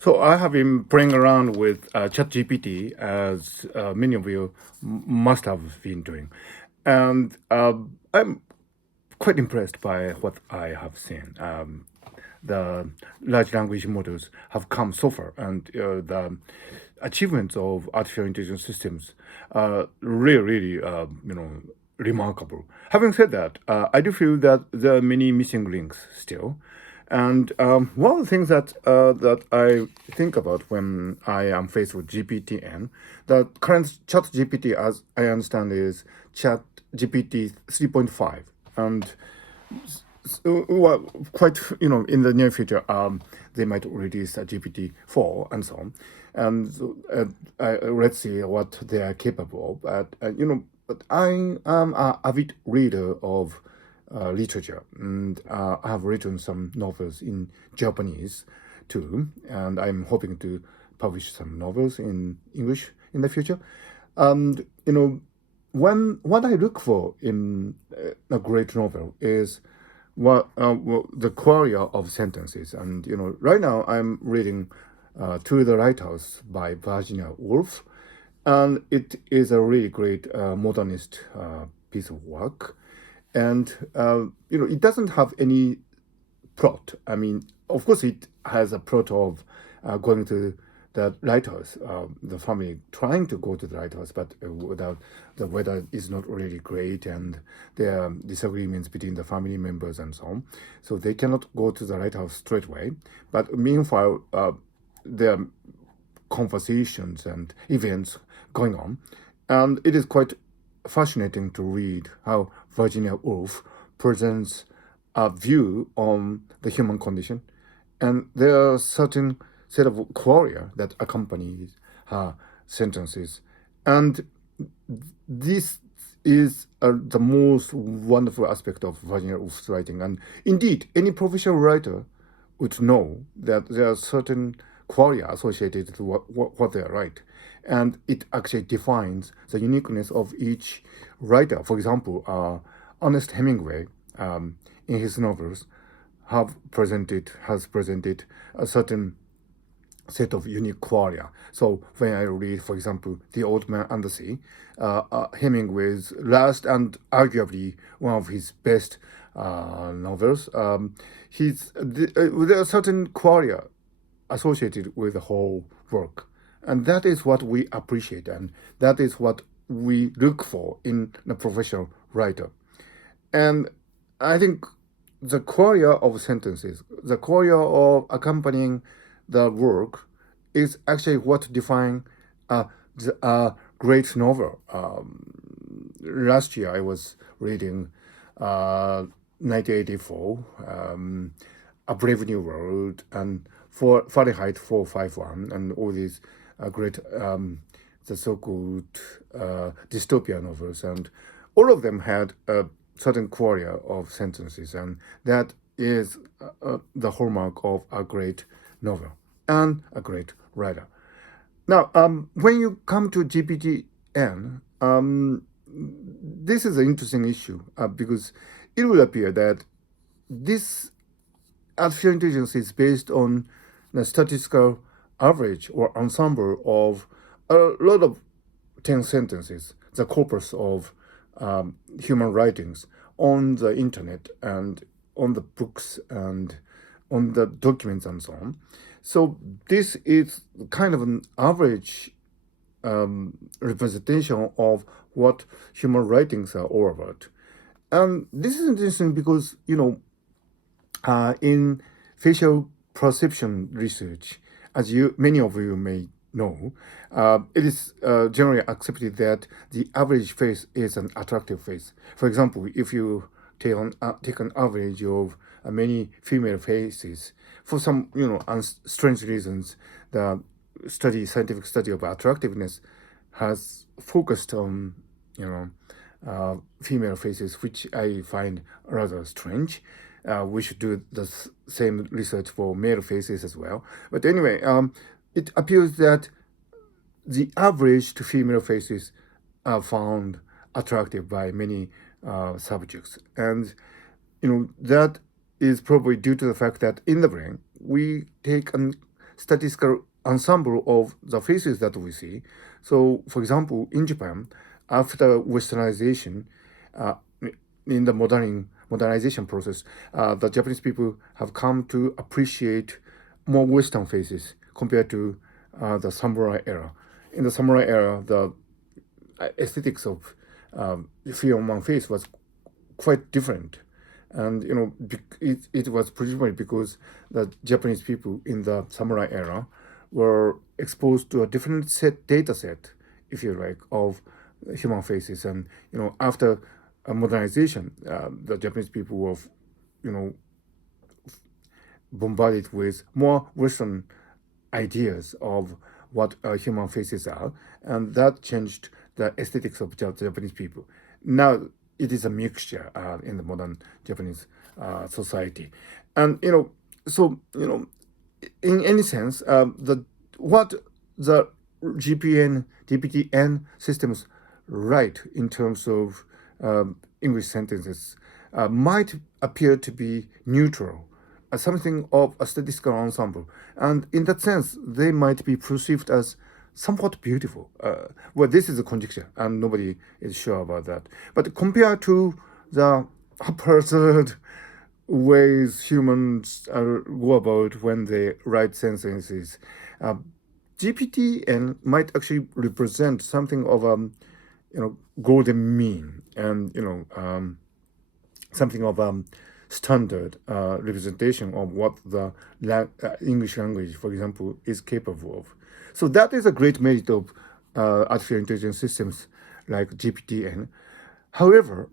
So I have been playing around with ChatGPT, as many of you must have been doing, and I'm quite impressed by what I have seen. The large language models have come so far, and the achievements of artificial intelligence systems are really, remarkable. Having said that, I do feel that there are many missing links still. And one of the things that I think about when I am faced with GPTN, the current Chat GPT, as I understand, is Chat GPT 3.5, and well, quite in the near future, they might release a GPT 4 and so on, and so, let's see what they are capable of. But I am a avid reader of literature, and I have written some novels in Japanese too, and I'm hoping to publish some novels in English in the future. And when what I look for in a great novel is the qualia of sentences. And right now I'm reading To the Lighthouse by Virginia Woolf, and it is a really great modernist piece of work. And it doesn't have any plot. I mean, of course, it has a plot of going to the lighthouse, the family trying to go to the lighthouse, but without the weather is not really great, and there are disagreements between the family members and so on. So they cannot go to the lighthouse straight away. But meanwhile, there are conversations and events going on, and it is quite fascinating to read how Virginia Woolf presents a view on the human condition, and there are certain set of qualia that accompanies her sentences, and this is the most wonderful aspect of Virginia Woolf's writing. And indeed, any professional writer would know that there are certain qualia associated with what they write. And it actually defines the uniqueness of each writer. For example, Ernest Hemingway, in his novels, has presented a certain set of unique qualia. So when I read, for example, The Old Man and the Sea, Hemingway's last and arguably one of his best novels, there are certain qualia associated with the whole work. And that is what we appreciate, and that is what we look for in a professional writer. And I think the qualia of sentences, the qualia of accompanying the work, is actually what define a great novel. Last year I was reading 1984, A Brave New World, and for Fahrenheit 451, and all these great the so-called dystopia novels, and all of them had a certain qualia of sentences, and that is the hallmark of a great novel and a great writer. Now, when you come to GPTN, this is an interesting issue because it will appear that this artificial intelligence is based on the statistical average or ensemble of a lot of 10 sentences, the corpus of human writings on the internet and on the books and on the documents and so on. So this is kind of an average representation of what human writings are all about. And this is interesting because, in facial perception research, as many of you may know, it is generally accepted that the average face is an attractive face. For example, if you take an average of many female faces, for some strange reasons, the scientific study of attractiveness has focused on female faces, which I find rather strange. We should do the same research for male faces as well. But anyway, it appears that the average to female faces are found attractive by many subjects, and that is probably due to the fact that in the brain we take a statistical ensemble of the faces that we see. So, for example, in Japan, after Westernization, uh, in the modernization process, the Japanese people have come to appreciate more Western faces compared to the samurai era. In the samurai era, the aesthetics of figure on one face was quite different. And it was presumably because the Japanese people in the samurai era were exposed to a different data set, if you like, of human faces. And after modernization, the Japanese people were, you know, bombarded with more Western ideas of what human faces are, and that changed the aesthetics of Japanese people. Now it is a mixture in the modern Japanese society, and in any sense, the what the GPTN systems write in terms of English sentences might appear to be neutral, something of a statistical ensemble. And in that sense, they might be perceived as somewhat beautiful. Well, this is a conjecture, and nobody is sure about that. But compared to the absurd ways humans go about when they write sentences, uh, GPT might actually represent something of a golden mean, and something of a standard representation of what the English language, for example, is capable of. So that is a great merit of artificial intelligence systems like GPTN. However,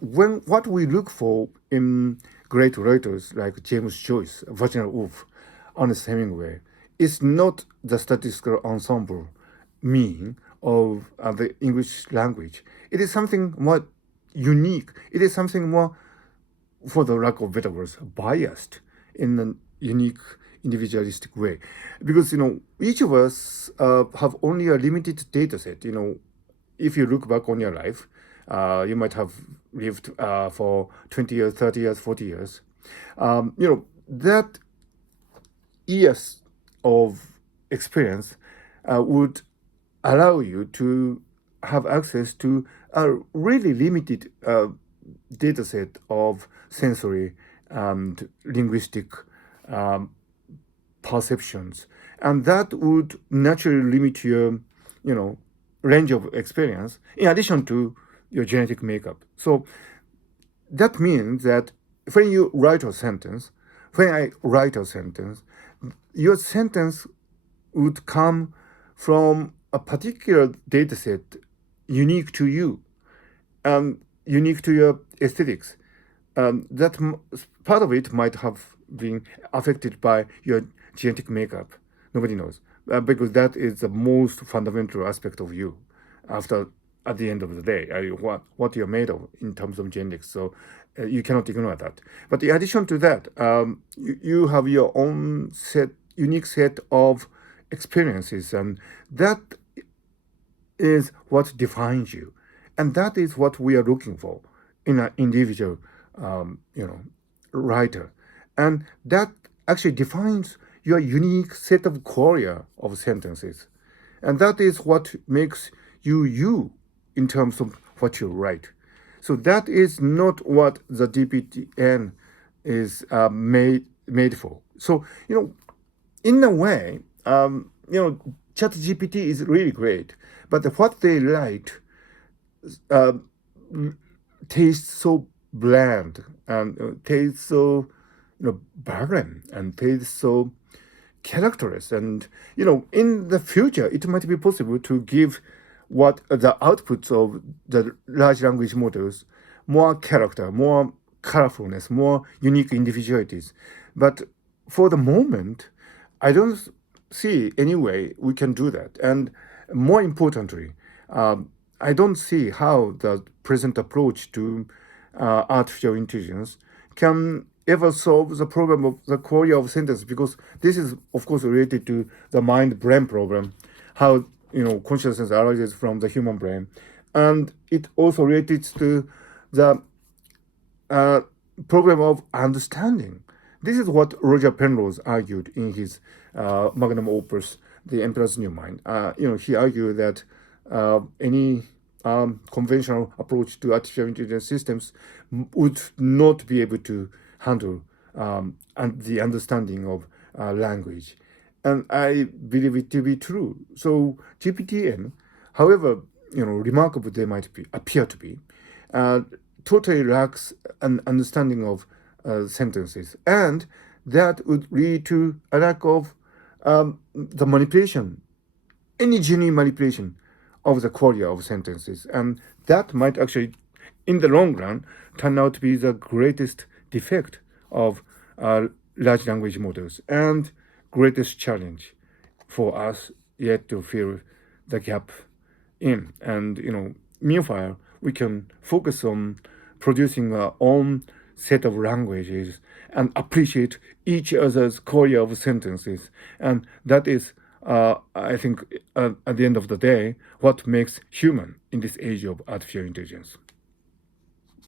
when what we look for in great writers like James Joyce, Virginia Woolf, Ernest Hemingway, is not the statistical ensemble meaning of the English language. It is something more unique. It is something more, for the lack of better words, biased in a unique, individualistic way. Because each of us have only a limited data set. If you look back on your life, you might have lived for 20 years, 30 years, 40 years. That years of experience would allow you to have access to a really limited data set of sensory and linguistic um, perceptions, and that would naturally limit your, range of experience in addition to your genetic makeup. So that means that when you write a sentence, when I write a sentence, your sentence would come from a particular data set unique to you and unique to your aesthetics. That part of it might have been affected by your genetic makeup. Nobody knows, because that is the most fundamental aspect of you. After at the end of the day, what you're made of in terms of genetics. So you cannot ignore that. But in addition to that, you have your own unique set of experiences, and that is what defines you, and that is what we are looking for in an individual, writer, and that actually defines your unique set of qualia of sentences, and that is what makes you in terms of what you write. So that is not what the DPTN is made for. So in a way, ChatGPT is really great, but what they write uh, tastes so bland, and tastes so barren, and tastes so characterless. And in the future, it might be possible to give what the outputs of the large language models more character, more colorfulness, more unique individualities. But for the moment, I don't see any way we can do that. And more importantly, I don't see how the present approach to artificial intelligence can ever solve the problem of the quality of sentence, because this is, of course, related to the mind-brain problem, how consciousness arises from the human brain, and it also relates to the problem of understanding, This is what Roger Penrose argued in his magnum opus, The Emperor's New Mind. He argued that any conventional approach to artificial intelligence systems would not be able to handle and the understanding of language. And I believe it to be true. So GPTN, however remarkable they might appear to be, uh, totally lacks an understanding of sentences, and that would lead to a lack of the manipulation, any genuine manipulation of the qualia of sentences, and that might actually, in the long run, turn out to be the greatest defect of large language models and greatest challenge for us yet to fill the gap in. And meanwhile, we can focus on producing our own set of languages and appreciate each other's quality of sentences. And that is, I think, at the end of the day, what makes human in this age of artificial intelligence.